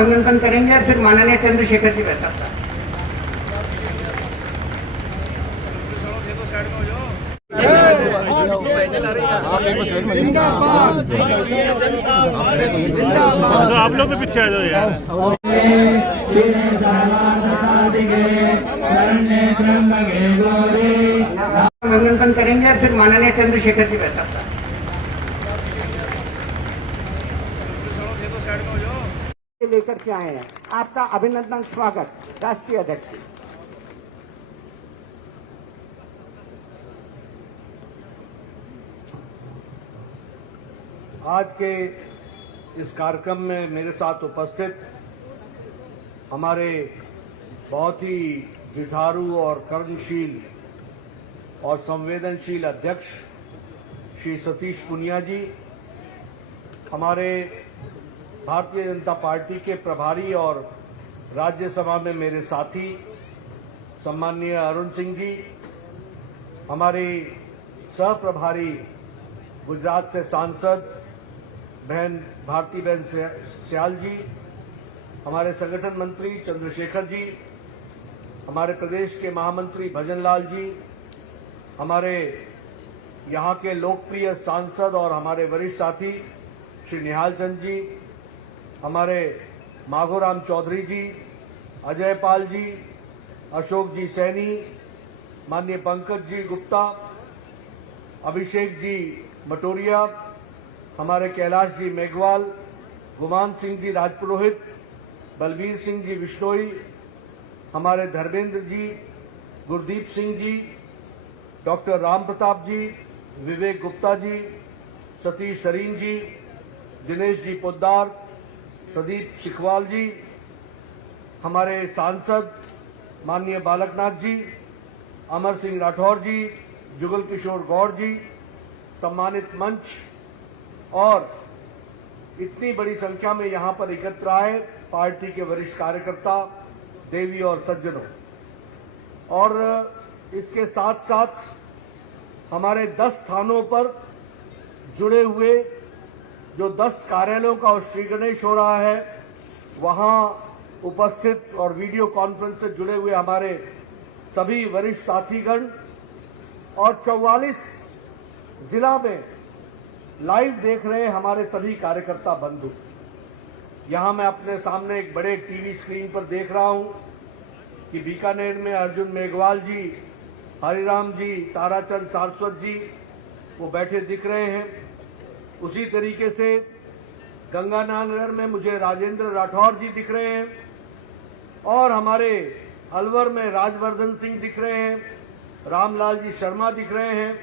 अभिनंदन करेंगे और फिर माननीय चंद्रशेखर जी बैठा था। आप लोग तो पीछे आ जाओ यार। अभिनंदन करेंगे और फिर माननीय चंद्रशेखर जी बैठा था। लेकर के आए हैं आपका अभिनंदन स्वागत राष्ट्रीय अध्यक्ष। आज के इस कार्यक्रम में मेरे साथ उपस्थित हमारे बहुत ही जुझारू और कर्मशील और संवेदनशील अध्यक्ष श्री सतीश पुनिया जी, हमारे भारतीय जनता पार्टी के प्रभारी और राज्यसभा में मेरे साथी सम्माननीय अरुण सिंह जी, हमारे सह-प्रभारी गुजरात से सांसद बहन भारती बहन स्याल जी, हमारे संगठन मंत्री चंद्रशेखर जी, हमारे प्रदेश के महामंत्री भजनलाल जी, हमारे यहाँ के लोकप्रिय सांसद और हमारे वरिष्ठ साथी श्री निहाल चंद जी, हमारे माघोराम चौधरी जी, अजय पाल जी, अशोक जी सैनी, माननीय पंकज जी गुप्ता, अभिषेक जी मटोरिया, हमारे कैलाश जी मेघवाल, गुमान सिंह जी राजपुरोहित, बलबीर सिंह जी बिश्नोई, हमारे धर्मेंद्र जी, गुरदीप सिंह जी, डॉक्टर राम प्रताप जी, विवेक गुप्ता जी, सतीश सरीन जी, दिनेश जी पोद्दार, प्रदीप सिखवाल जी, हमारे सांसद माननीय बालकनाथ जी, अमर सिंह राठौर जी, जुगल किशोर गौड़ जी, सम्मानित मंच और इतनी बड़ी संख्या में यहां पर एकत्र आए पार्टी के वरिष्ठ कार्यकर्ता, देवी और सज्जनों, और इसके साथ साथ हमारे 10 स्थानों पर जुड़े हुए जो 10 कार्यालयों का श्री गणेश हो रहा है, वहां उपस्थित और वीडियो कॉन्फ्रेंस से जुड़े हुए हमारे सभी वरिष्ठ साथीगण और 44 जिला में लाइव देख रहे हमारे सभी कार्यकर्ता बंधु। यहां मैं अपने सामने एक बड़े टीवी स्क्रीन पर देख रहा हूं कि बीकानेर में अर्जुन मेघवाल जी, हरिराम जी, ताराचंद सारस्वत जी वो बैठे दिख रहे हैं। उसी तरीके से गंगानगर में मुझे राजेंद्र राठौर जी दिख रहे हैं और हमारे अलवर में राजवर्धन सिंह दिख रहे हैं, रामलाल जी शर्मा दिख रहे हैं।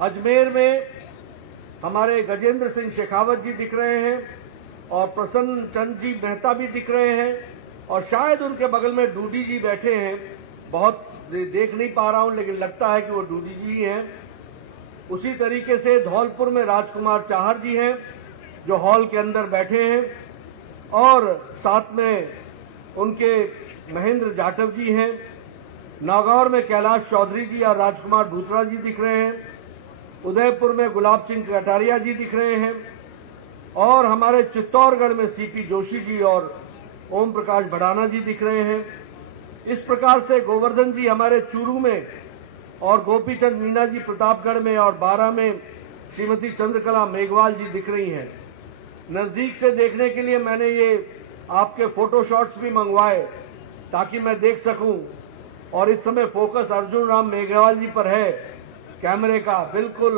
अजमेर में हमारे गजेंद्र सिंह शेखावत जी दिख रहे हैं और प्रसन्न चंद जी मेहता भी दिख रहे हैं और शायद उनके बगल में डूडी जी बैठे हैं, बहुत देख नहीं पा रहा हूं लेकिन लगता है कि वो डूडी जी हैं। उसी तरीके से धौलपुर में राजकुमार चाहर जी हैं जो हॉल के अंदर बैठे हैं और साथ में उनके महेंद्र जाटव जी हैं। नागौर में कैलाश चौधरी जी और राजकुमार भूतरा जी दिख रहे हैं। उदयपुर में गुलाब सिंह कटारिया जी दिख रहे हैं और हमारे चित्तौड़गढ़ में सीपी जोशी जी और ओम प्रकाश भड़ाना जी दिख रहे हैं। इस प्रकार से गोवर्धन जी हमारे चूरू में और गोपीचंद मीना जी प्रतापगढ़ में और 12 में श्रीमती चंद्रकला मेघवाल जी दिख रही हैं। नजदीक से देखने के लिए मैंने ये आपके फोटो शॉट्स भी मंगवाए ताकि मैं देख सकूं और इस समय फोकस अर्जुन राम मेघवाल जी पर है कैमरे का, बिल्कुल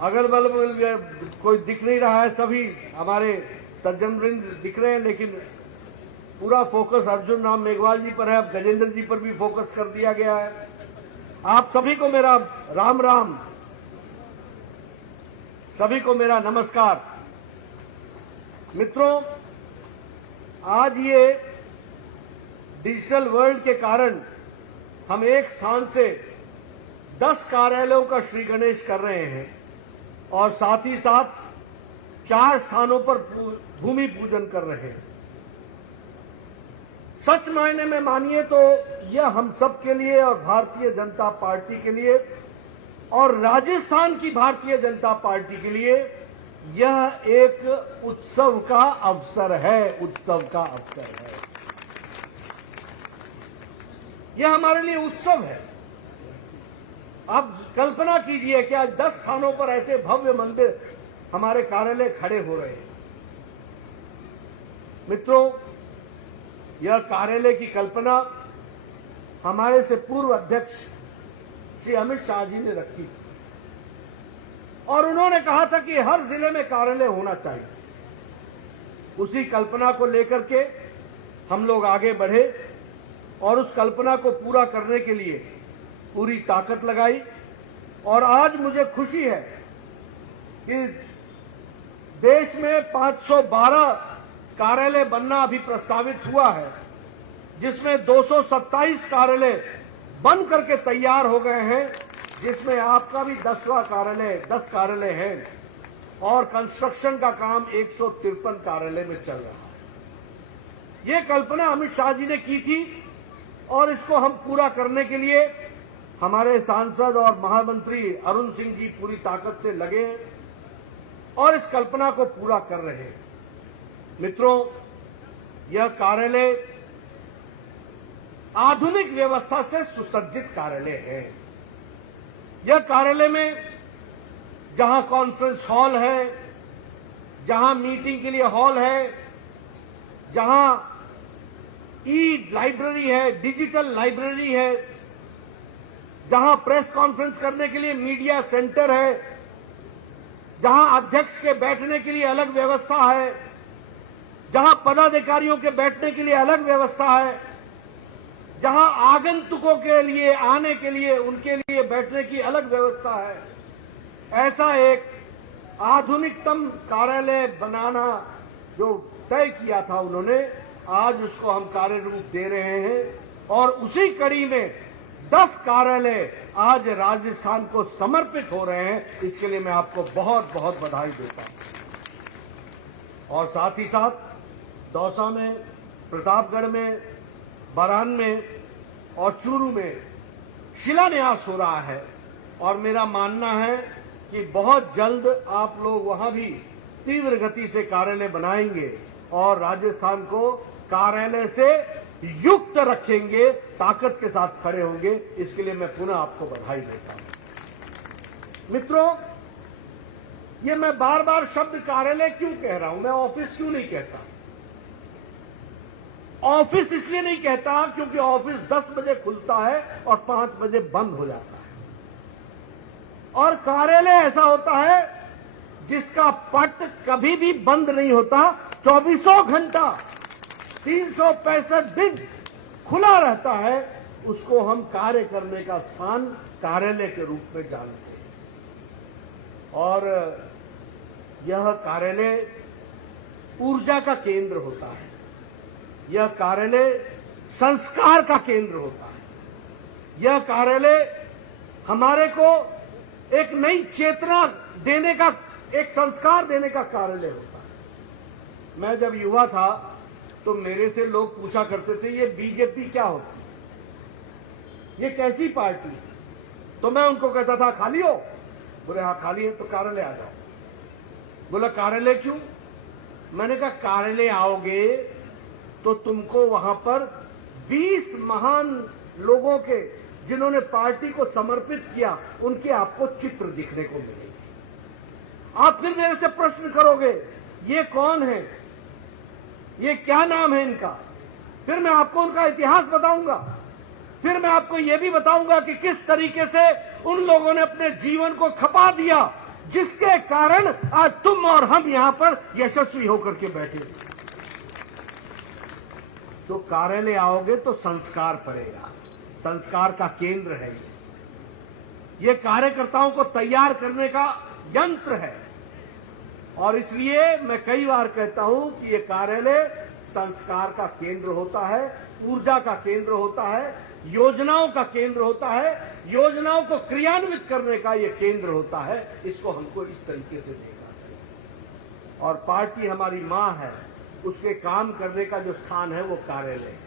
अगल बगल कोई दिख नहीं रहा है, सभी हमारे सज्जन वृंद दिख रहे हैं लेकिन पूरा फोकस अर्जुन राम मेघवाल जी पर है। अब गजेंद्र जी पर भी फोकस कर दिया गया है। आप सभी को मेरा राम राम, सभी को मेरा नमस्कार। मित्रों, आज ये डिजिटल वर्ल्ड के कारण हम एक स्थान से 10 कार्यालयों का श्री गणेश कर रहे हैं और साथ ही साथ 4 स्थानों पर भूमि पूजन कर रहे हैं। सच मायने में मानिए तो यह हम सब के लिए और भारतीय जनता पार्टी के लिए और राजस्थान की भारतीय जनता पार्टी के लिए यह एक उत्सव का अवसर है, उत्सव का अवसर है। यह हमारे लिए उत्सव है। आप कल्पना कीजिए कि आज 10 स्थानों पर ऐसे भव्य मंदिर हमारे कार्यालय खड़े हो रहे हैं। मित्रों, यह कार्यालय की कल्पना हमारे से पूर्व अध्यक्ष श्री अमित शाह जी ने रखी थी और उन्होंने कहा था कि हर जिले में कार्यालय होना चाहिए। उसी कल्पना को लेकर के हम लोग आगे बढ़े और उस कल्पना को पूरा करने के लिए पूरी ताकत लगाई। और आज मुझे खुशी है कि देश में 512 कार्यालय बनना अभी प्रस्तावित हुआ है, जिसमें 227 कार्यालय बन करके तैयार हो गए हैं, जिसमें आपका भी 10 कार्यालय है और कंस्ट्रक्शन का काम 153 कार्यालय में चल रहा है। ये कल्पना अमित शाह जी ने की थी और इसको हम पूरा करने के लिए हमारे सांसद और महामंत्री अरुण सिंह जी पूरी ताकत से लगे हैं और इस कल्पना को पूरा कर रहे हैं। मित्रों, यह कार्यालय आधुनिक व्यवस्था से सुसज्जित कार्यालय है। यह कार्यालय में जहां कॉन्फ्रेंस हॉल है, जहां मीटिंग के लिए हॉल है, जहां ई लाइब्रेरी है, डिजिटल लाइब्रेरी है, जहां प्रेस कॉन्फ्रेंस करने के लिए मीडिया सेंटर है, जहां अध्यक्ष के बैठने के लिए अलग व्यवस्था है, जहां पदाधिकारियों के बैठने के लिए अलग व्यवस्था है, जहां आगंतुकों के लिए आने के लिए उनके लिए बैठने की अलग व्यवस्था है, ऐसा एक आधुनिकतम कार्यालय बनाना जो तय किया था उन्होंने, आज उसको हम कार्य रूप दे रहे हैं। और उसी कड़ी में 10 कार्यालय आज राजस्थान को समर्पित हो रहे हैं। इसके लिए मैं आपको बहुत बहुत बधाई देता हूं। और साथ ही साथ दौसा में, प्रतापगढ़ में, बरान में और चूरू में शिलान्यास हो रहा है और मेरा मानना है कि बहुत जल्द आप लोग वहां भी तीव्र गति से कार्यालय बनाएंगे और राजस्थान को कार्यालय से युक्त रखेंगे, ताकत के साथ खड़े होंगे। इसके लिए मैं पुनः आपको बधाई देता हूं। मित्रों, ये मैं बार बार शब्द कार्यालय क्यों कह रहा हूं, मैं ऑफिस क्यों नहीं कहता? ऑफिस इसलिए नहीं कहता क्योंकि ऑफिस 10 बजे खुलता है और 5 बजे बंद हो जाता है। और कार्यालय ऐसा होता है जिसका पट कभी भी बंद नहीं होता, 24 घंटा 365 दिन खुला रहता है। उसको हम कार्य करने का स्थान कार्यालय के रूप में जानते हैं। और यह कार्यालय ऊर्जा का केंद्र होता है, यह कार्यालय संस्कार का केंद्र होता है, यह कार्यालय हमारे को एक नई चेतना देने का, एक संस्कार देने का कार्यालय होता है। मैं जब युवा था तो मेरे से लोग पूछा करते थे, ये बीजेपी क्या होती है, ये कैसी पार्टी है? तो मैं उनको कहता था खाली हो? बोले हाँ खाली है। तो कार्यालय आ जाओ। बोला कार्यालय क्यों? मैंने कहा कार्यालय आओगे तो तुमको वहां पर 20 महान लोगों के, जिन्होंने पार्टी को समर्पित किया, उनके आपको चित्र दिखने को मिलेंगे। आप फिर मेरे से प्रश्न करोगे ये कौन है, ये क्या नाम है इनका? फिर मैं आपको उनका इतिहास बताऊंगा। फिर मैं आपको यह भी बताऊंगा कि किस तरीके से उन लोगों ने अपने जीवन को खपा दिया, जिसके कारण आज तुम और हम यहां पर यशस्वी होकर के बैठे। तो कार्यालय आओगे तो संस्कार पड़ेगा, संस्कार का केंद्र है ये कार्यकर्ताओं को तैयार करने का यंत्र है। और इसलिए मैं कई बार कहता हूं कि ये कार्यालय संस्कार का केंद्र होता है, ऊर्जा का केंद्र होता है, योजनाओं का केंद्र होता है, योजनाओं को क्रियान्वित करने का ये केंद्र होता है। इसको हमको इस तरीके से देखना चाहिए। और पार्टी हमारी मां है, उसके काम करने का जो स्थान है वो कार्यालय है।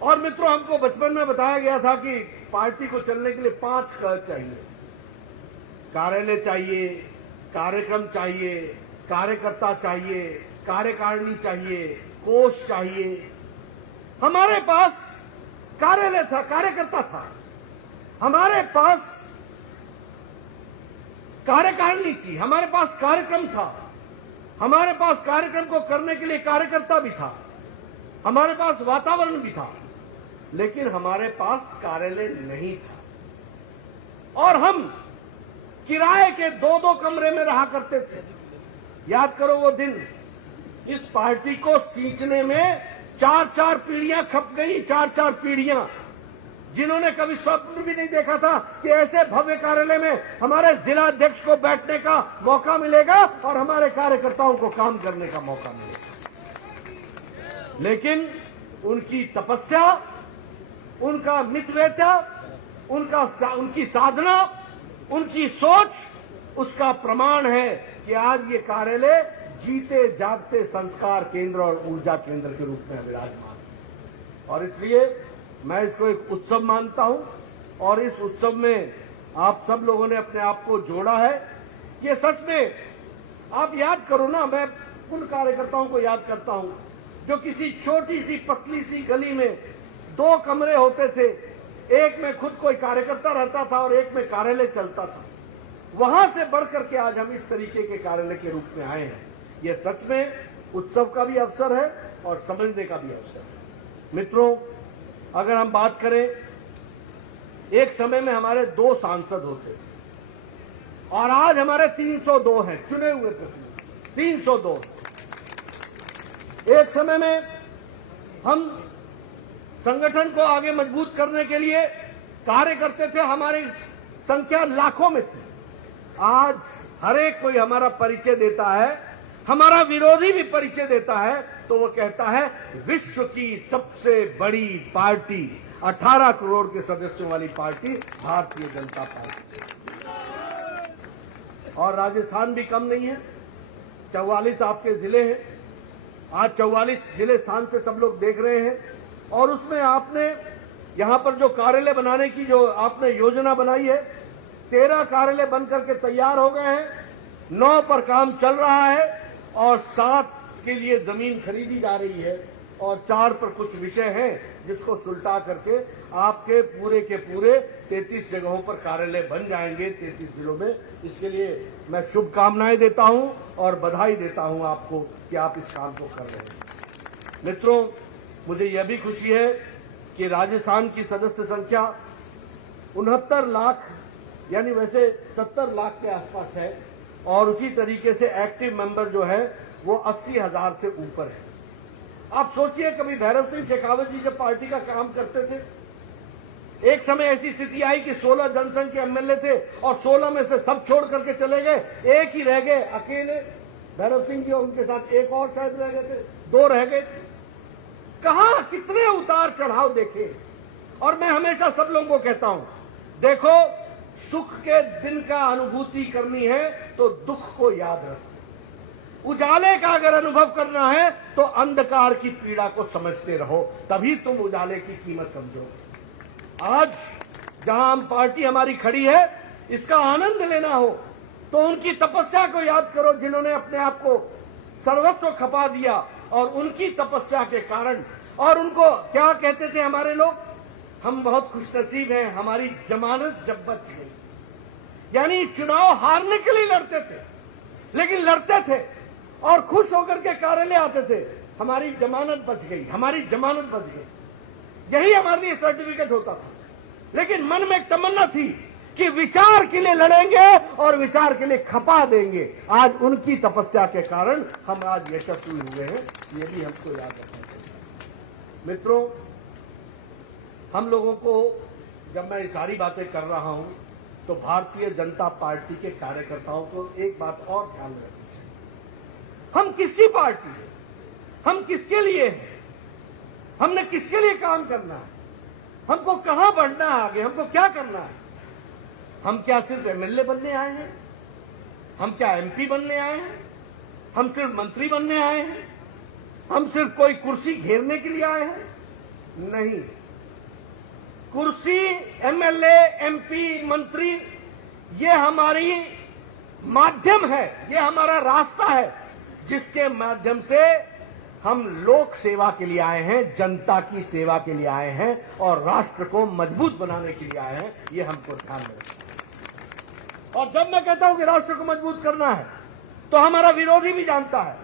और मित्रों, हमको बचपन में बताया गया था कि पार्टी को चलने के लिए 5 क चाहिए। कार्यालय चाहिए, कार्यक्रम चाहिए, कार्यकर्ता चाहिए, कार्यकारिणी चाहिए, कोष चाहिए। हमारे पास कार्यालय था, कार्यकर्ता था, हमारे पास कार्यकारिणी थी, हमारे पास कार्यक्रम था, हमारे पास कार्यक्रम को करने के लिए कार्यकर्ता भी था, हमारे पास वातावरण भी था, लेकिन हमारे पास कार्यालय नहीं था और हम किराए के 2-2 कमरे में रहा करते थे। याद करो वो दिन, इस पार्टी को सींचने में 4-4 पीढ़ियां खप गई, 4-4 पीढ़ियां, जिन्होंने कभी स्वप्न भी नहीं देखा था कि ऐसे भव्य कार्यालय में हमारे जिला अध्यक्ष को बैठने का मौका मिलेगा और हमारे कार्यकर्ताओं को काम करने का मौका मिलेगा। लेकिन उनकी तपस्या, उनका मितव्ययता, उनकी साधना, उनकी सोच, उसका प्रमाण है कि आज ये कार्यालय जीते जागते संस्कार केंद्र और ऊर्जा केंद्र के रूप में विराजमान है। और इसलिए मैं इसको एक उत्सव मानता हूं और इस उत्सव में आप सब लोगों ने अपने आप को जोड़ा है। ये सच में आप याद करो ना, मैं उन कार्यकर्ताओं को याद करता हूं जो किसी छोटी सी पतली सी गली में 2 कमरे होते थे, एक में खुद कोई कार्यकर्ता रहता था और एक में कार्यालय चलता था। वहां से बढ़कर के आज हम इस तरीके के कार्यालय के रूप में आए हैं। ये सच में उत्सव का भी अवसर है और समझने का भी अवसर है। मित्रों, अगर हम बात करें, एक समय में हमारे 2 सांसद होते थे और आज हमारे 302 हैं, चुने हुए प्रतिनिधि 302। एक समय में हम संगठन को आगे मजबूत करने के लिए कार्य करते थे, हमारी संख्या लाखों में थी। आज हर एक कोई हमारा परिचय देता है, हमारा विरोधी भी परिचय देता है, तो वो कहता है विश्व की सबसे बड़ी पार्टी, 18 करोड़ के सदस्यों वाली पार्टी भारतीय जनता पार्टी। और राजस्थान भी कम नहीं है, 44 आपके जिले हैं, आज 44 जिले स्थान से सब लोग देख रहे हैं और उसमें आपने यहां पर जो कार्यालय बनाने की जो आपने योजना बनाई है, 13 कार्यालय बनकर के तैयार हो गए हैं, 9 पर काम चल रहा है और 7 के लिए जमीन खरीदी जा रही है और 4 पर कुछ विषय हैं जिसको सुलटा करके आपके पूरे के पूरे 33 जगहों पर कार्यालय बन जाएंगे 33 जिलों में। इसके लिए मैं शुभकामनाएं देता हूं और बधाई देता हूं आपको कि आप इस काम को कर रहे हैं। मित्रों, मुझे यह भी खुशी है कि राजस्थान की सदस्य संख्या 69 लाख यानी वैसे 70 लाख के आसपास है और उसी तरीके से एक्टिव मेंबर जो है वो 80,000 से ऊपर है। आप सोचिए, कभी भैरव सिंह शेखावत जी जब पार्टी का काम करते थे, एक समय ऐसी स्थिति आई कि 16 जनसंघ के एमएलए थे और 16 में से सब छोड़ करके चले गए, एक ही रह गए अकेले, भैरव सिंह जी, और उनके साथ एक और शायद रह गए थे, 2 रह गए थे। कहां कितने उतार चढ़ाव देखे। और मैं हमेशा सब लोगों को कहता हूं, देखो, सुख के दिन का अनुभूति करनी है तो दुख को याद रखो, उजाले का अगर अनुभव करना है तो अंधकार की पीड़ा को समझते रहो, तभी तुम उजाले की कीमत समझोगे। आज जहां हम पार्टी हमारी खड़ी है, इसका आनंद लेना हो तो उनकी तपस्या को याद करो, जिन्होंने अपने आप को सर्वस्व खपा दिया और उनकी तपस्या के कारण। और उनको क्या कहते थे हमारे लोग, हम बहुत खुशनसीब हैं, हमारी जमानत जब बच गई। यानी चुनाव हारने के लिए लड़ते थे, लेकिन लड़ते थे और खुश होकर के कार्यालय आते थे, हमारी जमानत बच गई, हमारी जमानत बच गई। यही हमारे लिए सर्टिफिकेट होता था। लेकिन मन में एक तमन्ना थी कि विचार के लिए लड़ेंगे और विचार के लिए खपा देंगे। आज उनकी तपस्या के कारण हम आज यशस्वी हुए हैं, ये भी हमको याद रखना चाहिए। मित्रों, हम लोगों को, जब मैं ये सारी बातें कर रहा हूं, तो भारतीय जनता पार्टी के कार्यकर्ताओं को एक बात और ध्यान रखनी चाहिए। हम किसकी पार्टी है, हम किसके लिए हैं, हमने किसके लिए काम करना है, हमको कहां बढ़ना है आगे, हमको क्या करना है। हम क्या सिर्फ एमएलए बनने आए हैं, हम क्या एमपी बनने आए हैं, हम सिर्फ मंत्री बनने आए हैं, हम सिर्फ कोई कुर्सी घेरने के लिए आए हैं? नहीं। कुर्सी, एमएलए, एमपी, मंत्री, ये हमारी माध्यम है, ये हमारा रास्ता है, जिसके माध्यम से हम लोक सेवा के लिए आए हैं, जनता की सेवा के लिए आए हैं और राष्ट्र को मजबूत बनाने के लिए आए हैं। ये हमको ध्यान में रखना है। और जब मैं कहता हूं कि राष्ट्र को मजबूत करना है, तो हमारा विरोधी भी जानता है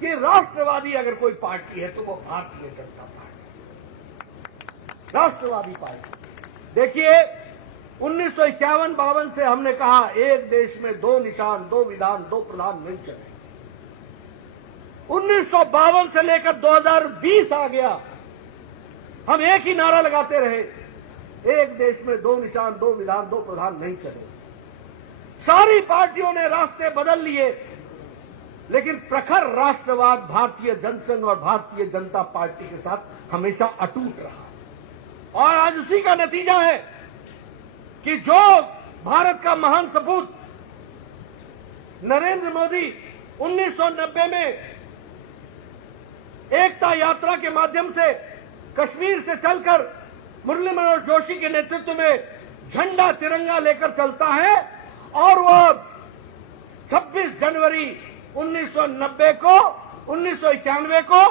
कि राष्ट्रवादी अगर कोई पार्टी है तो वो भारतीय जनता पार्टी, राष्ट्रवादी पार्टी। देखिए 1951-52 से हमने कहा एक देश में दो निशान, दो विधान, दो प्रधान नहीं चले। 1952 से लेकर 2020 आ गया, हम एक ही नारा लगाते रहे, एक देश में दो निशान, दो विधान, दो प्रधान नहीं चले। सारी पार्टियों ने रास्ते बदल लिए, लेकिन प्रखर राष्ट्रवाद भारतीय जनसंघ और भारतीय जनता पार्टी के साथ हमेशा अटूट रहा। और आज उसी का नतीजा है कि जो भारत का महान सपूत नरेंद्र मोदी 1990 में एकता यात्रा के माध्यम से कश्मीर से चलकर मुरली मनोहर जोशी के नेतृत्व में झंडा तिरंगा लेकर चलता है, और वो 26 जनवरी 1991 को 1991 को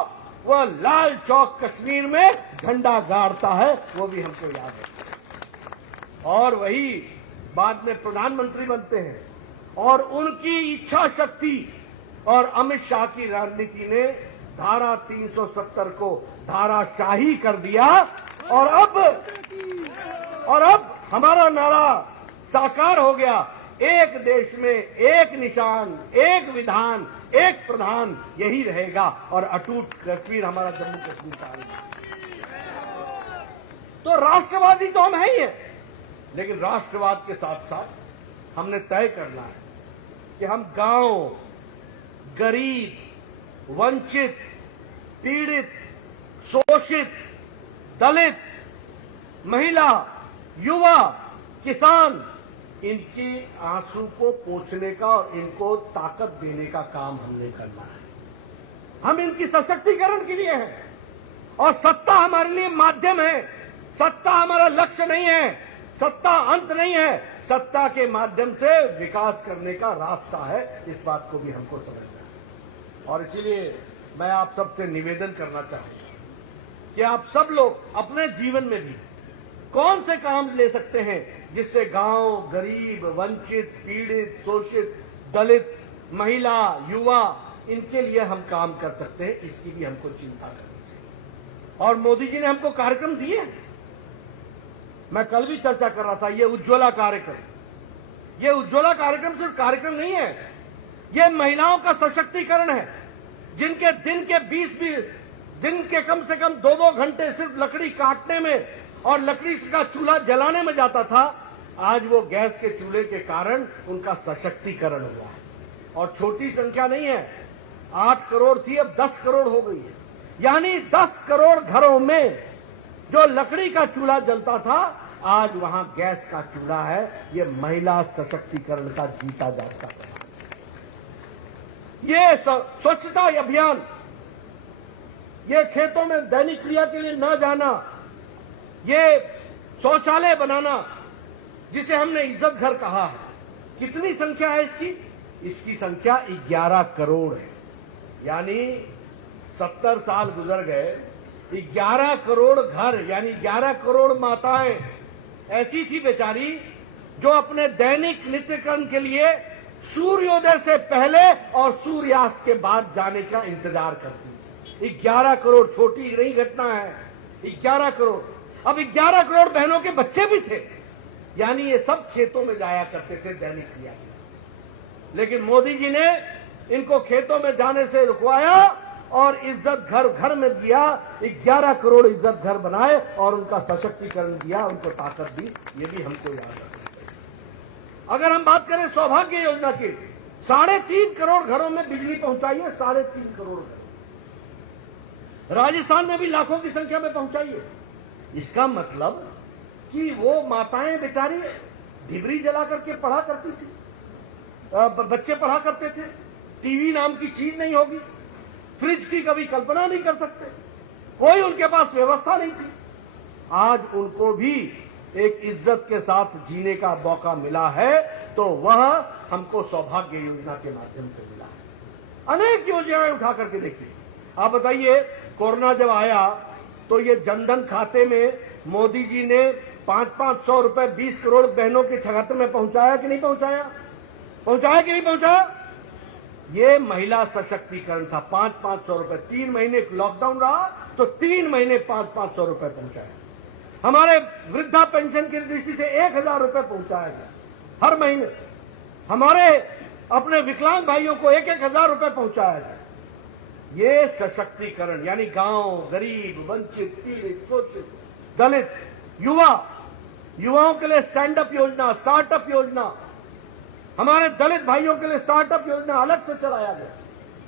वह लाल चौक कश्मीर में झंडा गाड़ता है, वो भी हमको याद है। और वही बाद में प्रधानमंत्री बनते हैं, और उनकी इच्छा शक्ति और अमित शाह की राजनीति ने धारा 370 को धाराशाही कर दिया। और अब हमारा नारा साकार हो गया, एक देश में एक निशान, एक विधान, एक प्रधान, यही रहेगा और अटूट कश्मीर हमारा जम्मू कश्मीर का रहेगा। तो राष्ट्रवादी तो हम हैं ही हैं, लेकिन राष्ट्रवाद के साथ साथ हमने तय करना है कि हम गांव, गरीब, वंचित, पीड़ित, शोषित, दलित, महिला, युवा, किसान, इनकी आंसू को पोंछने का और इनको ताकत देने का काम हमने करना है। हम इनकी सशक्तिकरण के लिए हैं, और सत्ता हमारे लिए माध्यम है, सत्ता हमारा लक्ष्य नहीं है, सत्ता अंत नहीं है, सत्ता के माध्यम से विकास करने का रास्ता है। इस बात को भी हमको समझना है। और इसीलिए मैं आप सबसे निवेदन करना चाहूंगा कि आप सब लोग अपने जीवन में भी कौन से काम ले सकते हैं जिससे गांव, गरीब, वंचित, पीड़ित, शोषित, दलित, महिला, युवा, इनके लिए हम काम कर सकते हैं, इसकी भी हमको चिंता करनी चाहिए। और मोदी जी ने हमको कार्यक्रम दिए, मैं कल भी चर्चा कर रहा था, ये उज्ज्वला कार्यक्रम। ये उज्ज्वला कार्यक्रम सिर्फ कार्यक्रम नहीं है, ये महिलाओं का सशक्तिकरण है, जिनके दिन के कम से कम 2-2 घंटे सिर्फ लकड़ी काटने में और लकड़ी का चूल्हा जलाने में जाता था, आज वो गैस के चूल्हे के कारण उनका सशक्तिकरण हुआ है। और छोटी संख्या नहीं है, 8 करोड़ थी, अब 10 करोड़ हो गई है। यानी 10 करोड़ घरों में जो लकड़ी का चूल्हा जलता था, आज वहां गैस का चूल्हा है। ये महिला सशक्तिकरण का जीता जाता है। ये स्वच्छता अभियान, ये खेतों में दैनिक क्रिया के लिए न जाना, ये शौचालय बनाना, जिसे हमने इज्जत घर कहा है, कितनी संख्या है इसकी? इसकी संख्या 11 करोड़ है। यानी 70 साल गुजर गए, 11 करोड़ घर, यानी 11 करोड़ माताएं ऐसी थी बेचारी जो अपने दैनिक नित्यकर्म के लिए सूर्योदय से पहले और सूर्यास्त के बाद जाने का इंतजार करती। 11 करोड़ छोटी नहीं घटना है, 11 करोड़। अब 11 करोड़ बहनों के बच्चे भी थे, यानी ये सब खेतों में जाया करते थे दैनिक क्रिया। लेकिन मोदी जी ने इनको खेतों में जाने से रुकवाया और इज्जत घर घर में दिया। 11 करोड़ इज्जत घर बनाए और उनका सशक्तिकरण दिया, उनको ताकत दी। ये भी हमको याद रखना चाहिए। अगर हम बात करें सौभाग्य योजना की, 3.5 करोड़ घरों में बिजली पहुंचाइए, 3.5 करोड़ घर। राजस्थान में भी लाखों की संख्या में पहुंचाइए। इसका मतलब कि वो माताएं बेचारी ढिबरी जला करके पढ़ा करती थी, बच्चे पढ़ा करते थे। टीवी नाम की चीज नहीं होगी, फ्रिज की कभी कल्पना नहीं कर सकते, कोई उनके पास व्यवस्था नहीं थी। आज उनको भी एक इज्जत के साथ जीने का मौका मिला है तो वह हमको सौभाग्य योजना के माध्यम से मिला है। अनेक योजनाएं उठा करके देखिए। आप बताइए, कोरोना जब आया तो ये जनधन खाते में मोदी जी ने 500-500 रुपए 20 करोड़ बहनों के खाते में पहुंचाया कि नहीं पहुंचाया? पहुंचाया कि नहीं पहुंचाया? ये महिला सशक्तिकरण था। 500-500 रुपए, 3 महीने लॉकडाउन रहा तो 3 महीने 500-500 रुपए पहुंचाया। हमारे वृद्धा पेंशन की दृष्टि से 1000 रुपए पहुंचाया गया हर महीने। हमारे अपने विकलांग भाइयों को 1-1 रुपए पहुंचाया गया। ये सशक्तिकरण, यानी गांव, गरीब, वंचित, पीड़ित, शोषित, दलित, युवाओं के लिए स्टैंड अप योजना, स्टार्टअप योजना, हमारे दलित भाइयों के लिए स्टार्टअप योजना अलग से चलाया गया।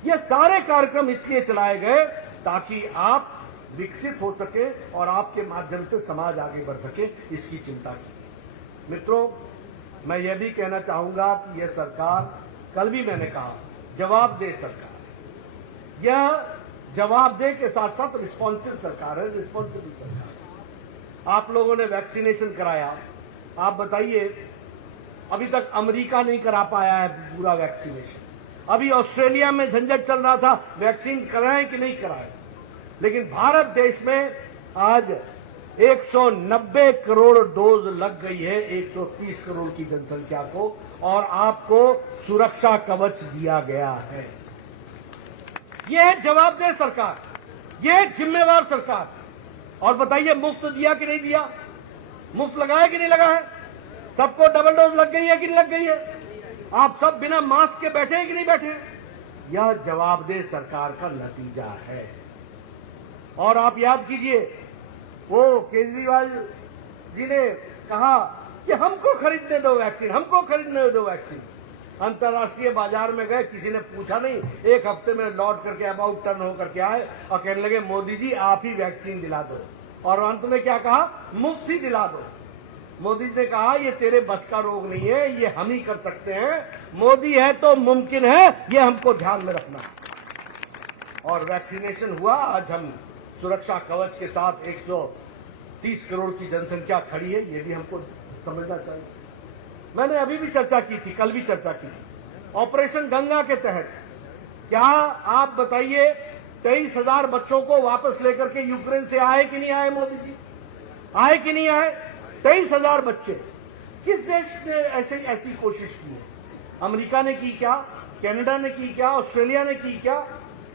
ये सारे कार्यक्रम इसलिए चलाए गए ताकि आप विकसित हो सके और आपके माध्यम से समाज आगे बढ़ सके, इसकी चिंता की। मित्रों, मैं यह भी कहना चाहूंगा कि यह सरकार, कल भी मैंने कहा, जवाबदेह सरकार है। यह जवाबदेह के साथ साथ रिस्पॉन्सिव सरकार है, रिस्पॉन्सिबल सरकार। आप लोगों ने वैक्सीनेशन कराया, आप बताइए, अभी तक अमेरिका नहीं करा पाया है पूरा वैक्सीनेशन। अभी ऑस्ट्रेलिया में झंझट चल रहा था वैक्सीन कराएं कि नहीं कराएं, लेकिन भारत देश में आज 190 करोड़ डोज लग गई है 130 करोड़ की जनसंख्या को, और आपको सुरक्षा कवच दिया गया है। यह जवाबदेह सरकार, यह जिम्मेवार सरकार। और बताइए, मुफ्त दिया कि नहीं दिया? मुफ्त लगाया कि नहीं लगाया? सबको डबल डोज लग गई है कि नहीं लग गई है? आप सब बिना मास्क के बैठे हैं कि नहीं बैठे? यह जवाबदेह सरकार का नतीजा है। और आप याद कीजिए, वो केजरीवाल जी ने कहा कि हमको खरीदने दो वैक्सीन, हमको खरीदने दो वैक्सीन। अंतर्राष्ट्रीय बाजार में गए, किसी ने पूछा नहीं, 1 हफ्ते में लौट करके अबाउट टर्न होकर के आए और कहने लगे, मोदी जी आप ही वैक्सीन दिला दो। और अंत में क्या कहा? मुफ्त ही दिला दो। मोदी जी ने कहा, ये तेरे बस का रोग नहीं है, ये हम ही कर सकते हैं। मोदी है तो मुमकिन है, ये हमको ध्यान में रखना है। और वैक्सीनेशन हुआ। आज हम सुरक्षा कवच के साथ 130 करोड़ की जनसंख्या खड़ी है, ये भी हमको समझना चाहिए। मैंने अभी भी चर्चा की थी, कल भी चर्चा की थी, ऑपरेशन गंगा के तहत क्या आप बताइए 23,000 बच्चों को वापस लेकर के यूक्रेन से आए कि नहीं आए? मोदी जी आए कि नहीं आए? 23,000 बच्चे। किस देश ने ऐसी कोशिश की है? अमेरिका ने की क्या? कनाडा ने की क्या? ऑस्ट्रेलिया ने की क्या?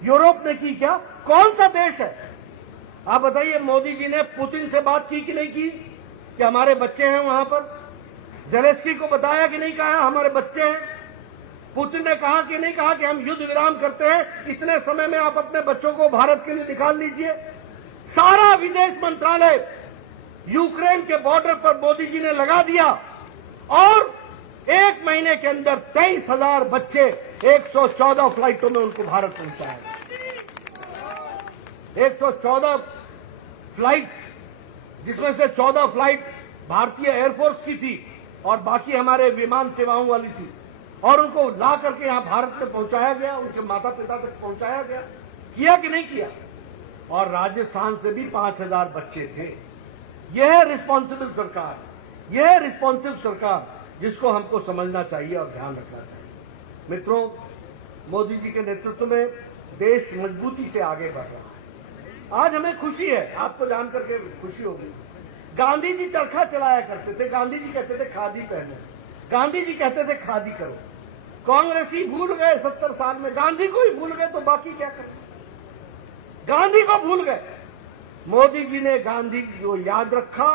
यूरोप ने की क्या? कौन सा देश है? आप बताइए, मोदी जी ने पुतिन से बात की कि नहीं की कि हमारे बच्चे हैं वहां पर? ज़ेलेंस्की को बताया कि नहीं कहा हमारे बच्चे हैं? पुतिन ने कहा कि नहीं कहा कि हम युद्ध विराम करते हैं, इतने समय में आप अपने बच्चों को भारत के लिए निकाल लीजिए? सारा विदेश मंत्रालय यूक्रेन के बॉर्डर पर मोदी जी ने लगा दिया और 1 महीने के अंदर 23,000 बच्चे 114 फ्लाइटों में उनको भारत पहुंचाया। 114 फ्लाइट, जिसमें से 14 फ्लाइट भारतीय एयरफोर्स की थी और बाकी हमारे विमान सेवाओं वाली थी, और उनको ला करके यहां भारत में पहुंचाया गया, उनके माता पिता तक पहुंचाया गया। किया कि नहीं किया? और राजस्थान से भी 5,000 बच्चे थे। यह रिस्पॉन्सिबल सरकार, यह रिस्पॉन्सिबल सरकार जिसको हमको समझना चाहिए और ध्यान रखना चाहिए। मित्रों, मोदी जी के नेतृत्व में देश मजबूती से आगे बढ़ रहा है। आज हमें खुशी है, आपको जानकर के खुशी होगी। गांधी जी चरखा चलाया करते थे, गांधी जी कहते थे खादी पहनो, गांधी जी कहते थे खादी करो। कांग्रेसी भूल गए 70 साल में, गांधी को ही भूल गए तो बाकी क्या करें? गांधी को भूल गए। मोदी जी ने गांधी को याद रखा,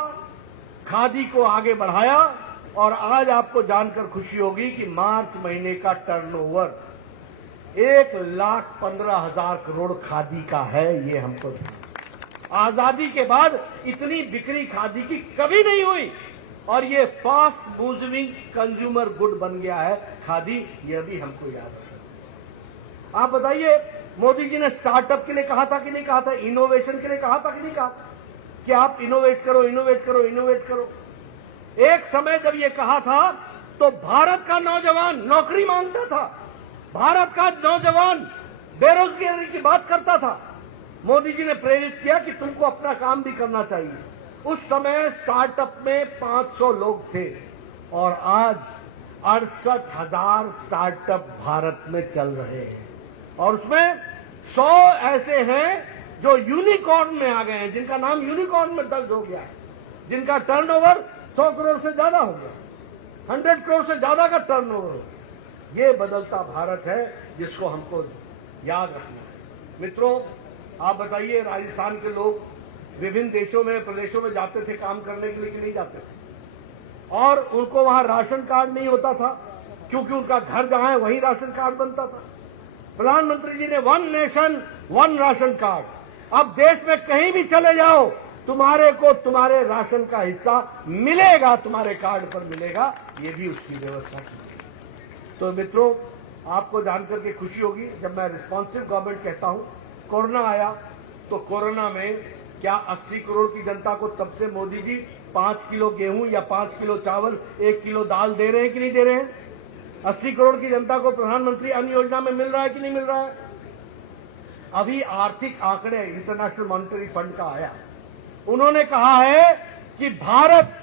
खादी को आगे बढ़ाया, और आज आपको जानकर खुशी होगी कि मार्च महीने का टर्नओवर 1,15,000 करोड़ खादी का है। ये हमको आजादी के बाद इतनी बिक्री खादी की कभी नहीं हुई, और ये फास्ट मूविंग कंज्यूमर गुड बन गया है खादी। यह भी हमको याद रखना। आप बताइए, मोदी जी ने स्टार्टअप के लिए कहा था कि नहीं कहा था? इनोवेशन के लिए कहा था कि नहीं कहा था कि आप इनोवेट करो, इनोवेट करो, इनोवेट करो? एक समय जब ये कहा था तो भारत का नौजवान नौकरी मांगता था, भारत का नौजवान बेरोजगारी की बात करता था। मोदी जी ने प्रेरित किया कि तुमको अपना काम भी करना चाहिए, उस समय स्टार्टअप में 500 लोग थे और आज 68,000 स्टार्टअप भारत में चल रहे हैं और उसमें 100 ऐसे हैं जो यूनिकॉर्न में आ गए हैं, जिनका नाम यूनिकॉर्न में दर्ज हो गया है, जिनका टर्नओवर 100 करोड़ से ज्यादा हो गया, 100 करोड़ से ज्यादा का टर्नओवर हो गया। ये बदलता भारत है जिसको हमको याद रखना है। मित्रों, आप बताइए, राजस्थान के लोग विभिन्न देशों में, प्रदेशों में जाते थे काम करने के लिए कि नहीं जाते थे? और उनको वहां राशन कार्ड नहीं होता था क्योंकि उनका घर जहां है वहीं राशन कार्ड बनता था। प्रधानमंत्री जी ने 1 नेशन 1 राशन कार्ड, अब देश में कहीं भी चले जाओ तुम्हारे को तुम्हारे राशन का हिस्सा मिलेगा, तुम्हारे कार्ड पर मिलेगा, ये भी उसकी व्यवस्था की। तो मित्रों, आपको जानकर के खुशी होगी, जब मैं रिस्पॉन्सिव गवर्नमेंट कहता हूं, कोरोना आया तो कोरोना में क्या 80 करोड़ की जनता को तब से मोदी जी 5 किलो गेहूं या 5 किलो चावल, 1 किलो दाल दे रहे हैं कि नहीं दे रहे हैं? 80 करोड़ की जनता को प्रधानमंत्री अन्न योजना में मिल रहा है कि नहीं मिल रहा है? अभी आर्थिक आंकड़े इंटरनेशनल मॉनिटरी फंड का आया, उन्होंने कहा है कि भारत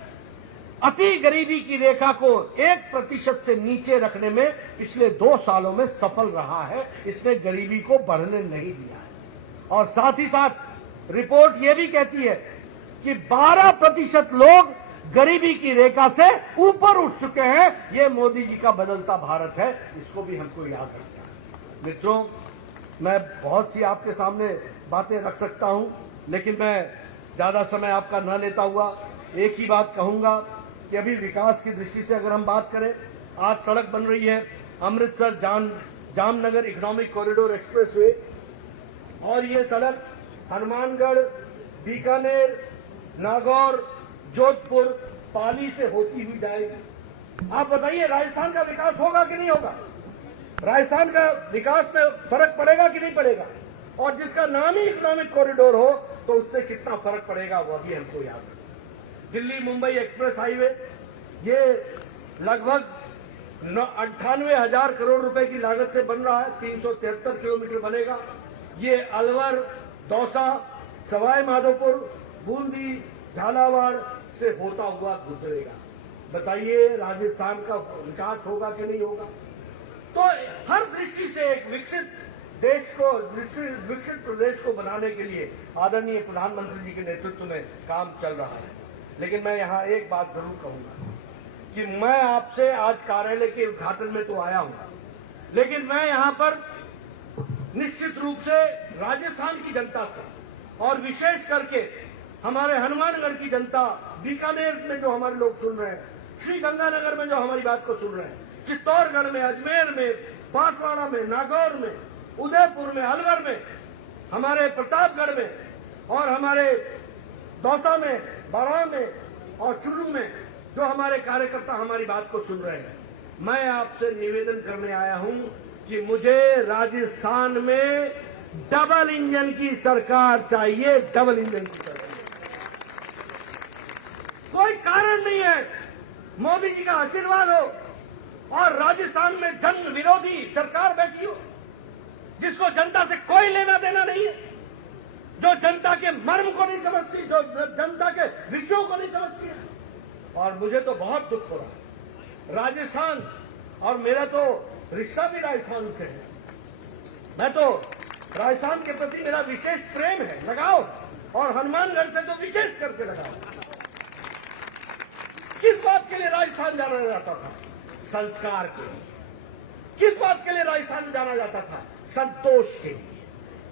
अति गरीबी की रेखा को 1% से नीचे रखने में पिछले 2 सालों में सफल रहा है। इसने गरीबी को बढ़ने नहीं दिया है। और साथ ही साथ रिपोर्ट यह भी कहती है कि 12% लोग गरीबी की रेखा से ऊपर उठ चुके हैं। यह मोदी जी का बदलता भारत है, इसको भी हमको याद रखना है। मित्रों, मैं बहुत सी आपके सामने बातें रख सकता हूं, लेकिन मैं ज्यादा समय आपका न लेता हुआ एक ही बात कहूंगा कि अभी विकास की दृष्टि से अगर हम बात करें, आज सड़क बन रही है Amritsar Jamnagar economic corridor expressway, और ये सड़क हनुमानगढ़, बीकानेर, नागौर, जोधपुर, पाली से होती हुई जाएगी। आप बताइए, राजस्थान का विकास होगा कि नहीं होगा? राजस्थान का विकास में फर्क पड़ेगा कि नहीं पड़ेगा? और जिसका नाम ही इकोनॉमिक कॉरिडोर हो तो उससे कितना फर्क पड़ेगा वह भी हमको याद रखना। दिल्ली मुंबई एक्सप्रेस हाईवे, ये लगभग 98,000 करोड़ रुपए की लागत से बन रहा है, 373 किलोमीटर बनेगा। ये अलवर, दौसा, सवाई माधोपुर, बूंदी, झालावाड़ से होता हुआ गुजरेगा। बताइए, राजस्थान का विकास होगा कि नहीं होगा? तो हर दृष्टि से एक विकसित देश को, विकसित प्रदेश को बनाने के लिए आदरणीय प्रधानमंत्री जी के नेतृत्व में काम चल रहा है। लेकिन मैं यहां एक बात जरूर कहूंगा कि मैं आपसे आज कार्यालय के उद्घाटन में तो आया हूं, लेकिन मैं यहां पर निश्चित रूप से राजस्थान की जनता से और विशेष करके हमारे हनुमानगढ़ की जनता, बीकानेर में जो हमारे लोग सुन रहे हैं, श्रीगंगानगर में जो हमारी बात को सुन रहे हैं, चित्तौड़गढ़ में, अजमेर में, बांसवाड़ा में, नागौर में, उदयपुर में, अलवर में, हमारे प्रतापगढ़ में और हमारे दौसा में, बारां में और चुरू में जो हमारे कार्यकर्ता हमारी बात को सुन रहे हैं, मैं आपसे निवेदन करने आया हूं कि मुझे राजस्थान में डबल इंजन की सरकार चाहिए। डबल इंजन की सरकार, कोई कारण नहीं है मोदी जी का आशीर्वाद हो और राजस्थान में जन विरोधी सरकार बैठी हो, जिसको जनता से कोई लेना देना नहीं है, जो जनता के मर्म को नहीं समझती, जो जनता के विषयों को नहीं समझती है। और मुझे तो बहुत दुख हो रहा है। राजस्थान, और मेरा तो रिश्ता भी राजस्थान से है, मैं तो राजस्थान के प्रति मेरा विशेष प्रेम है, लगाओ, और हनुमानगढ़ से तो विशेष करके लगाओ। किस बात के लिए राजस्थान जाना जाता था? संस्कार के लिए। किस बात के लिए राजस्थान जाना जाता था? संतोष के लिए।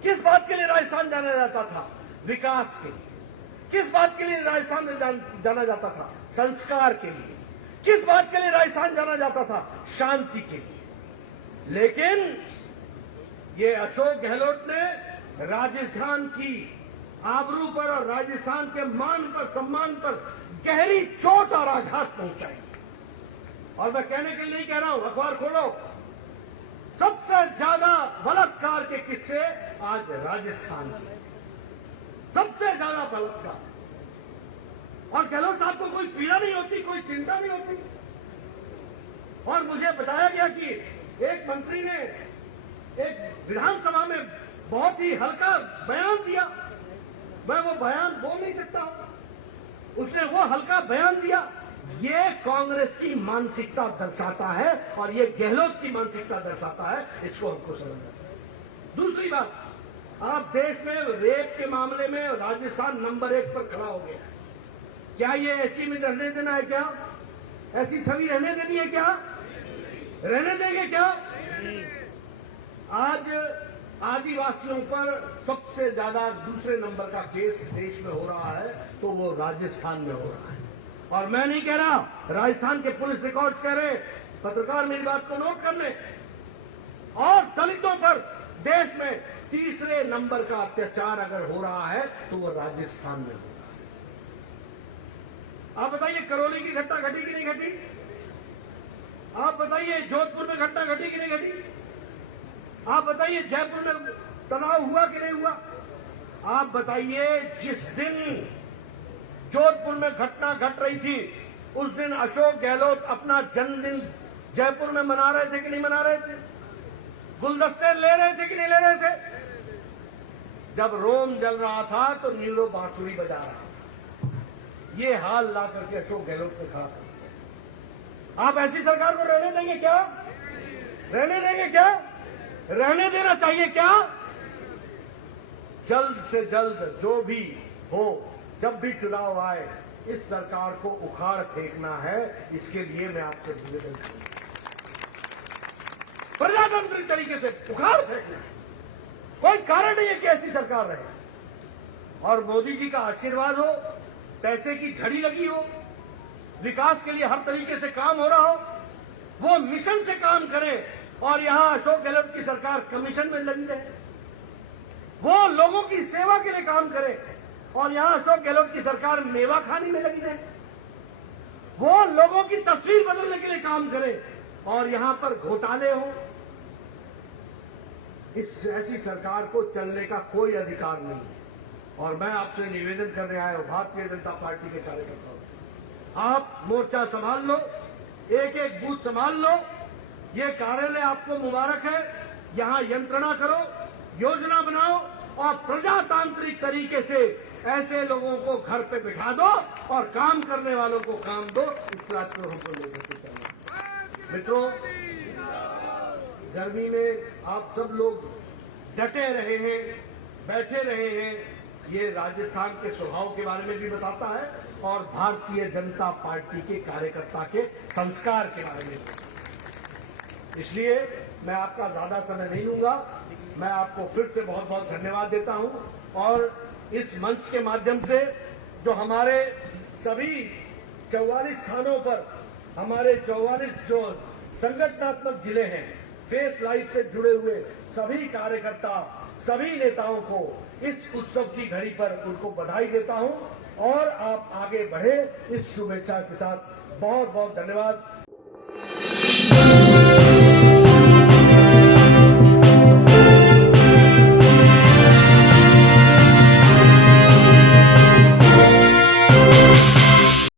किस बात के लिए राजस्थान जाना जाता था? विकास के लिए। किस बात के लिए राजस्थान जाना जाता था? संस्कार के लिए। किस बात के लिए राजस्थान जाना जाता था? शांति के लिए। लेकिन ये अशोक गहलोत ने राजस्थान की आबरू पर और राजस्थान के मान पर, सम्मान पर गहरी चोट और आघात पहुंचाई। और मैं कहने के लिए नहीं कह रहा हूं, अखबार खोलो, सबसे ज्यादा बलात्कार के किस्से आज राजस्थान के, सबसे ज्यादा बलात्कार। और गहलोत साहब को कोई पीड़ा नहीं होती, कोई चिंता नहीं होती। और मुझे बताया गया कि एक मंत्री ने एक विधानसभा में बहुत ही हल्का बयान दिया। मैं वो बयान बोल नहीं सकता हूं, उसने वो हल्का बयान दिया। ये कांग्रेस की मानसिकता दर्शाता है और ये गहलोत की मानसिकता दर्शाता है। इसको हमको समझना चाहिए। दूसरी बात, आप देश में रेप के मामले में राजस्थान नंबर 1 पर खड़ा हो गया है। क्या ये ऐसी में रहने देना है? क्या ऐसी छवि रहने देनी है? क्या रहने देंगे? क्या आज आदिवासियों पर सबसे ज्यादा दूसरे नंबर का केस देश में हो रहा है तो वो राजस्थान में हो रहा है। और मैं नहीं कह रहा, राजस्थान के पुलिस रिकॉर्ड्स कह रहे, पत्रकार मेरी बात को नोट कर ले। और दलितों पर देश में तीसरे नंबर का अत्याचार अगर हो रहा है तो वो राजस्थान में हो रहा है। आप बताइए, करौली की घटना घटी कि नहीं घटी? आप बताइए, जोधपुर में घटना घटी कि नहीं घटी? आप बताइए, जयपुर में तनाव हुआ कि नहीं हुआ? आप बताइए, जिस दिन जोधपुर में घटना घट रही थी उस दिन अशोक गहलोत अपना जन्मदिन जयपुर में मना रहे थे कि नहीं मना रहे थे? गुलदस्ते ले रहे थे कि नहीं ले रहे थे? जब रोम जल रहा था तो नीलो बांसुरी बजा रहा था। ये हाल ला करके अशोक गहलोत ने खड़ा कर दिया। आप ऐसी सरकार को रहने देंगे क्या? रहने देंगे क्या? रहने देना चाहिए क्या? जल्द से जल्द जो भी हो, जब भी चुनाव आए, इस सरकार को उखाड़ फेंकना है। इसके लिए मैं आपसे निवेदन करूंगा, प्रजातांत्रिक तरीके से उखाड़ फेंकना। कोई कारण नहीं है कि ऐसी सरकार रहे। और मोदी जी का आशीर्वाद हो, पैसे की झड़ी लगी हो, विकास के लिए हर तरीके से काम हो रहा हो, वो मिशन से काम करे। और यहां अशोक गहलोत की सरकार कमीशन में लगी रहे, वो लोगों की सेवा के लिए काम करे। और यहां अशोक गहलोत की सरकार मेवा खाने में लगी रहे, वो लोगों की तस्वीर बदलने के लिए काम करे और यहां पर घोटाले हो। इस ऐसी सरकार को चलने का कोई अधिकार नहीं है। और मैं आपसे निवेदन करने आया हूं, भारतीय जनता पार्टी के कार्यकर्ताओं से, आप मोर्चा संभाल लो, एक एक बूथ संभाल लो। ये कार्यालय आपको मुबारक है। यहां यंत्रणा करो, योजना बनाओ और प्रजातांत्रिक तरीके से ऐसे लोगों को घर पे बिठा दो और काम करने वालों को काम दो। इस बात को हमको लेकर के चलना। मित्रों, गर्मी में आप सब लोग डटे रहे हैं, बैठे रहे हैं, ये राजस्थान के स्वभाव के बारे में भी बताता है और भारतीय जनता पार्टी के कार्यकर्ता के संस्कार के बारे में भी। इसलिए मैं आपका ज्यादा समय नहीं लूंगा। मैं आपको फिर से बहुत बहुत धन्यवाद देता हूं। और इस मंच के माध्यम से जो हमारे सभी 44 स्थानों पर हमारे 44 जो संगठनात्मक जिले हैं, फेस लाइफ से जुड़े हुए सभी कार्यकर्ता, सभी नेताओं को इस उत्सव की घड़ी पर उनको बधाई देता हूं। और आप आगे बढ़े, इस शुभेच्छा के साथ बहुत बहुत धन्यवाद।